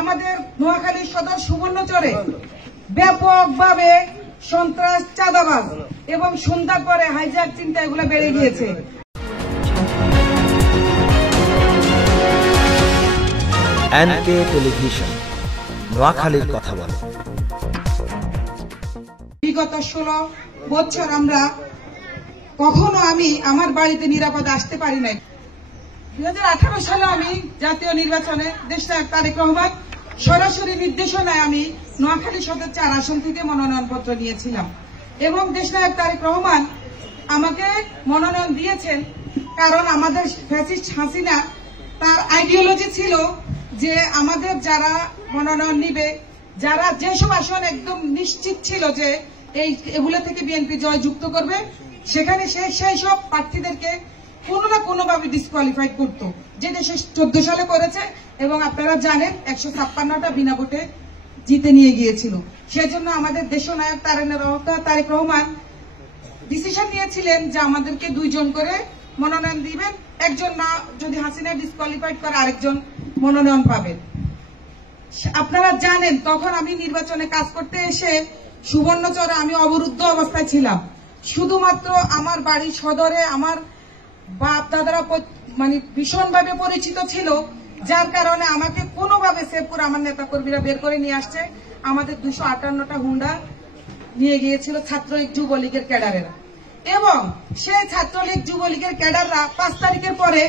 আমাদের নোয়াখালী সদর সুবর্ণচরে ব্যাপকভাবে সন্ত্রাস, চাঁদাবাজ এবং সন্ধ্যা করে হাইজ্যাক চিন্তা এগুলো বেড়ে গিয়েছে। NK টেলিভিশন, নোয়াখালীর কথা বলে। বিগত 16 বছর আমরা কখনো আমি আমার বাড়িতে নিরাপদে আসতে পারি নাই। 2018 সালে আমি জাতীয় নির্বাচনে দেশনায়ক তারেক রহমান সরাসরি নির্দেশনায় আমি নোয়াখালী সদর 4 আসন থেকে মনোনয়নপত্র নিয়েছিলাম এবং দেশনায়ক তারেক রহমান আমাকে মনোনয়ন দিয়েছেন কারণ আমাদের ফ্যাসিস্ট হাসিনা তার আইডিওলজি ছিল যে আমাদের যারা মনোনয়ন নিবে, যারা যেসব আসন একদম নিশ্চিত ছিল যে এগুলো থেকে বিএনপি জয়যুক্ত করবে, সেখানে সেই সব প্রার্থীদেরকে কোনো না কোনোভাবে ডিসকোয়ালিফাইড করত, যে দেশে 14 সালে করেছে এবং আপনারা জানেন 156টা বিনা ভোটে জিতে নিয়ে গিয়েছিল। সেজন্য আমাদের দেশনায়ক তারেক রহমান ডিসিশন নিয়েছিলেন যে আমাদেরকে 2 জন করে মনোনয়ন দিবেন, একজন না যদি হাসিনা ডিসকোয়ালিফাইড করে আরেকজন মনোনয়ন পাবেন। আপনারা জানেন তখন আমি নির্বাচনে কাজ করতে এসে সুবর্ণচরে আমি অবরুদ্ধ অবস্থায় ছিলাম। শুধুমাত্র আমার বাড়ি সদরে আমার বাপ দাদারা মানে ভীষণভাবে পরিচিত ছিল, যার কারণে আমাকে কোনোভাবে সেভ করে আমার নেতা কর্মীরা বের করে নিয়ে আসছে। আমাদের 258টা হুন্ডা নিয়ে গিয়েছিল ছাত্রলীগ যুবলীগের ক্যাডারেরা এবং সেই ছাত্রলীগ যুবলীগের ক্যাডাররা 5 তারিখের পরে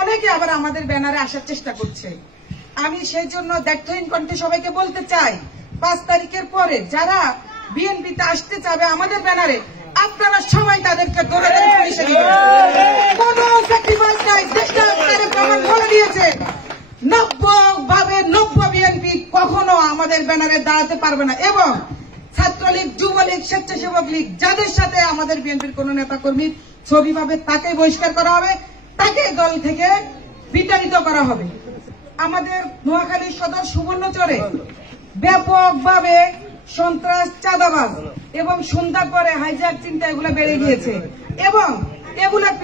অনেকে আবার আমাদের ব্যানারে আসার চেষ্টা করছে। আমি সেই জন্য দায়িত্বহীন কণ্ঠে সবাইকে বলতে চাই, 5 তারিখের পরে যারা বিএনপিতে আসতে চাবে আমাদের ব্যানারে, আপনারা সবাই তাদেরকে ধরে পুলিশে দিবেন। কোন স্যাক্রিফাইস নাই। দেশনায়ক তারেক রহমান বলে দিয়েছে 90 বিএনপি কখনো আমাদের ব্যানারে দাঁড়াতে পারবে না এবং ছাত্রলীগ, যুবলীগ, স্বেচ্ছাসেবক লীগ যাদের সাথে আমাদের বিএনপির কোন নেতা কর্মীর ছবি পাবে তাকে বহিষ্কার করা হবে, তাকে দল থেকে বিতাড়িত করা হবে। আমাদের নোয়াখালী সদর সুবর্ণচরে ব্যাপকভাবে সন্ত্রাস, চাঁদাবাজ এবং সন্ধ্যা করে হাইজ্যাক চিন্তা এগুলো বেড়ে গিয়েছে এবং এগুলোর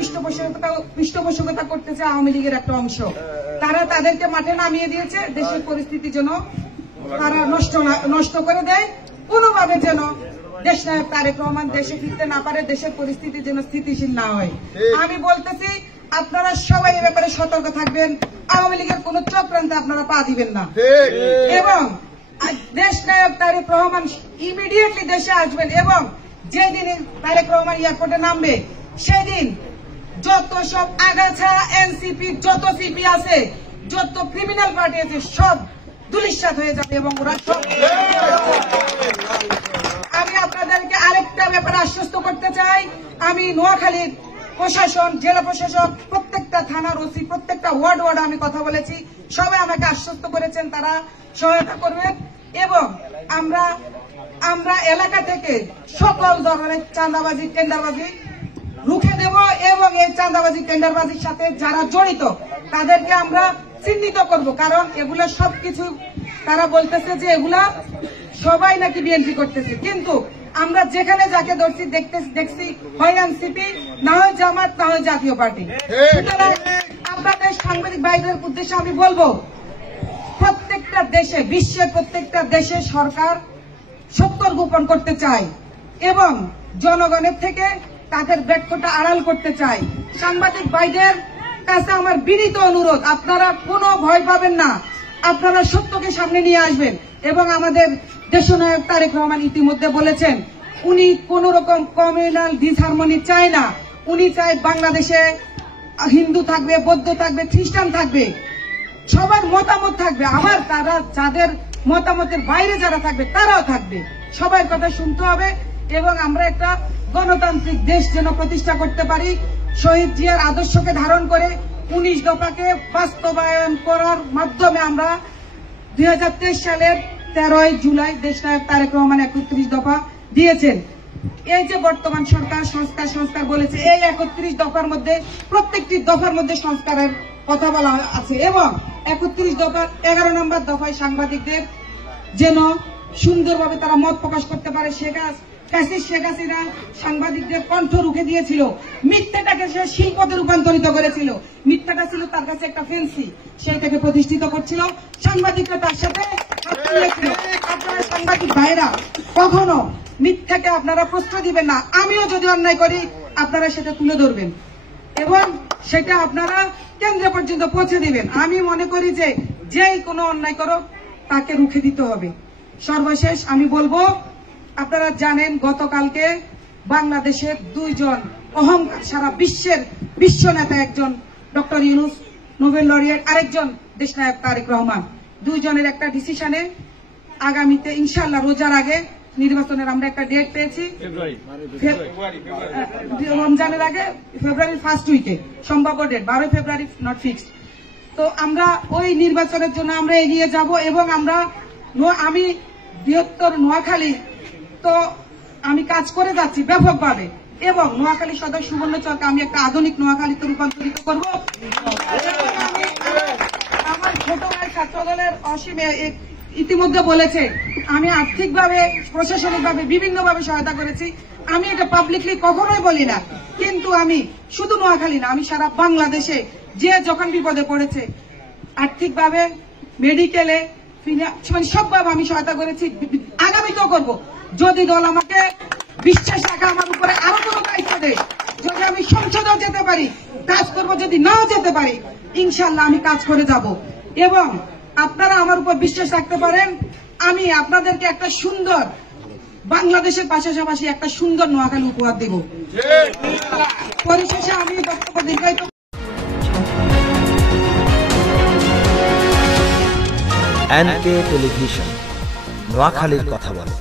পৃষ্ঠপোষকতা করতেছে আওয়ামী লীগের একটা অংশ। তারা তাদেরকে মাঠে নামিয়ে দিয়েছে দেশের পরিস্থিতি যেন তারা নষ্ট করে দেয়, কোনোভাবে যেন দেশনায়ক তারেক রহমান দেশে ফিরতে না পারে, দেশের পরিস্থিতি যেন স্থিতিশীল না হয়। আমি বলতেছি আপনারা সবাই এ ব্যাপারে সতর্ক থাকবেন, আওয়ামী লীগের কোন চক্রান্তে আপনারা পা দিবেন না এবং দেশনায়ক তারেক রহমান ইমিডিয়েটলি দেশে আসবেন এবং যেদিন তারেক রহমান এয়ারপোর্টে নামবে সেদিন যত সব আগাছা এনসিপি, যত সিপি আছে, যত ক্রিমিনাল পার্টি আছে সব ধূলিসাৎ হয়ে যাবে এবং ওরা সব। আমি আপনাদেরকে আরেকটা ব্যাপারে আশ্বস্ত করতে চাই, আমি নোয়াখালীর প্রশাসন, জেলা প্রশাসক, প্রত্যেকটা থানার ওসি, প্রত্যেকটা ওয়ার্ড আমি কথা বলেছি, সবাই আমাকে আশ্বস্ত করেছেন তারা সহায়তা করবেন এবং আমরা এলাকা থেকে সকল ধরনের চাঁদাবাজি, টেন্ডারবাজি রুখে দেব এবং এই চাঁদাবাজি, টেন্ডারবাজির সাথে যারা জড়িত তাদেরকে আমরা চিহ্নিত করব, কারণ এগুলো সবকিছু তারা বলতেছে যে এগুলা সবাই নাকি বিএনপি করতেছে, কিন্তু আমরা যেখানে যাকে ধরছি দেখছি হয় এনসিপি, না হয় জামাত, না হয় জাতীয় পার্টি। সুতরাং আপনাদের সাংবাদিক ভাইদের উদ্দেশ্যে আমি বলবো, প্রত্যেকটা দেশে, বিশ্বের প্রত্যেকটা দেশে সরকার সত্য গোপন করতে চায় এবং জনগণের থেকে তাদের ব্যর্থতা আড়াল করতে চায়। সাংবাদিক ভাইদের কাছে আমার বিনীত অনুরোধ, আপনারা কোনো ভয় পাবেন না, আপনারা সত্যকে সামনে নিয়ে আসবেন এবং আমাদের দেশনায়ক তারেক রহমান ইতিমধ্যে বলেছেন উনি কোন রকম কমিউনাল ডিসহারমনি চায় না, উনি চায় বাংলাদেশে হিন্দু থাকবে, বৌদ্ধ থাকবে, খ্রিস্টান থাকবে, সবার মতামত থাকবে, আবার তারা যাদের মতামতের বাইরে যারা থাকবে তারাও থাকবে, সবার কথা শুনতে হবে এবং আমরা একটা গণতান্ত্রিক দেশ যেন প্রতিষ্ঠা করতে পারি, শহীদ জিয়ার আদর্শকে ধারণ করে 19 দফাকে বাস্তবায়ন করার মাধ্যমে আমরা 2023 সালের 13 জুলাই দেশনায়ক তারেক রহমান 31 দফা দিয়েছেন। এই যে বর্তমান সরকার সংস্কার বলেছে, এই 31 দফার মধ্যে প্রত্যেকটি দফার মধ্যে সংস্কারের কথা বলা আছে এবং 31 দফার 11 নম্বর দফায় সাংবাদিকদের যেন সুন্দরভাবে তারা মত প্রকাশ করতে পারে ফ্যাসিস্ট শেখ হাসিনা সাংবাদিকদের কণ্ঠ রুখে দিয়েছিল, মিথ্যাটাকে সে শিল্পতে রূপান্তরিত করেছিল। মিথ্যাটা ছিল তার কাছে একটা ফেন্সি, সেইটাকে প্রতিষ্ঠিত করছিল, সাংবাদিকরা তার সাথে হাত মিলিয়েছিল। আপনারা সাংবাদিক ভাইরা কখনো মিথ্যাকে আপনারা প্রশ্রয় দিবেন না। আমিও যদি অন্যায় করি আপনারা সেটা তুলে ধরবেন এবং সেটা আপনারা কেন্দ্র পর্যন্ত পৌঁছে দিবেন। আমি মনে করি যে যেই কোনো অন্যায় করো তাকে রুখে দিতে হবে। সর্বশেষ আমি বলবো, আপনারা জানেন গতকালকে বাংলাদেশের দুইজন অহংকার সারা বিশ্ব নেতা, একজন ডক্টর ইউনূস নোবেল লরিয়েট, আরেকজন দেশনায়ক তারেক রহমান, দুইজনের একটা ডিসিশনে আগামীতে ইনশাআল্লাহ রোজার আগে নির্বাচনের আমরা একটা ডেট পেয়েছি, রমজানের আগে ফেব্রুয়ারির ফার্স্ট উইকে সম্ভাব্য ডেট 12 ফেব্রুয়ারি, নট ফিক্সড। তো আমরা ওই নির্বাচনের জন্য আমরা এগিয়ে যাব এবং আমি বৃহত্তর নোয়াখালী তো আমি কাজ করে যাচ্ছি ব্যাপকভাবে এবং নোয়াখালী সদর সুবর্ণচরকে আমি একটা আধুনিক নোয়াখালীতে রূপান্তরিত করব। আমার ছোট ভাই ছাত্র দলের অসীম ইতিমধ্যে বলেছে, আমি আর্থিকভাবে প্রশাসনিকভাবে বিভিন্নভাবে সহায়তা করেছি। আমি এটা পাবলিকলি কখনোই বলি না, কিন্তু আমি শুধু নোয়াখালী না, আমি সারা বাংলাদেশে যে যখন বিপদে পড়েছে আর্থিকভাবে, মেডিকেলে, মানে সবভাবে আমি সহায়তা করেছি, আগামীতেও করব। যদি দল আমাকে বিশ্বাস রাখা, আমার উপরে আরো কোনো দায়িত্ব দেয়, যদি আমি সংসদেও যেতে পারি কাজ করব, যদি নাও যেতে পারি ইনশাআল্লাহ আমি কাজ করে যাব। এবং আপনারা আমার উপর বিশ্বাস রাখতে পারেন, আমি আপনাদেরকে একটা সুন্দর বাংলাদেশের পাশাপাশি একটা সুন্দর নোয়াখালী উপহার দেব। পরিশেষে আমি বক্তব্য দীর্ঘায়িত NK টেলিভিশন, নোয়াখালীর কথা বলে।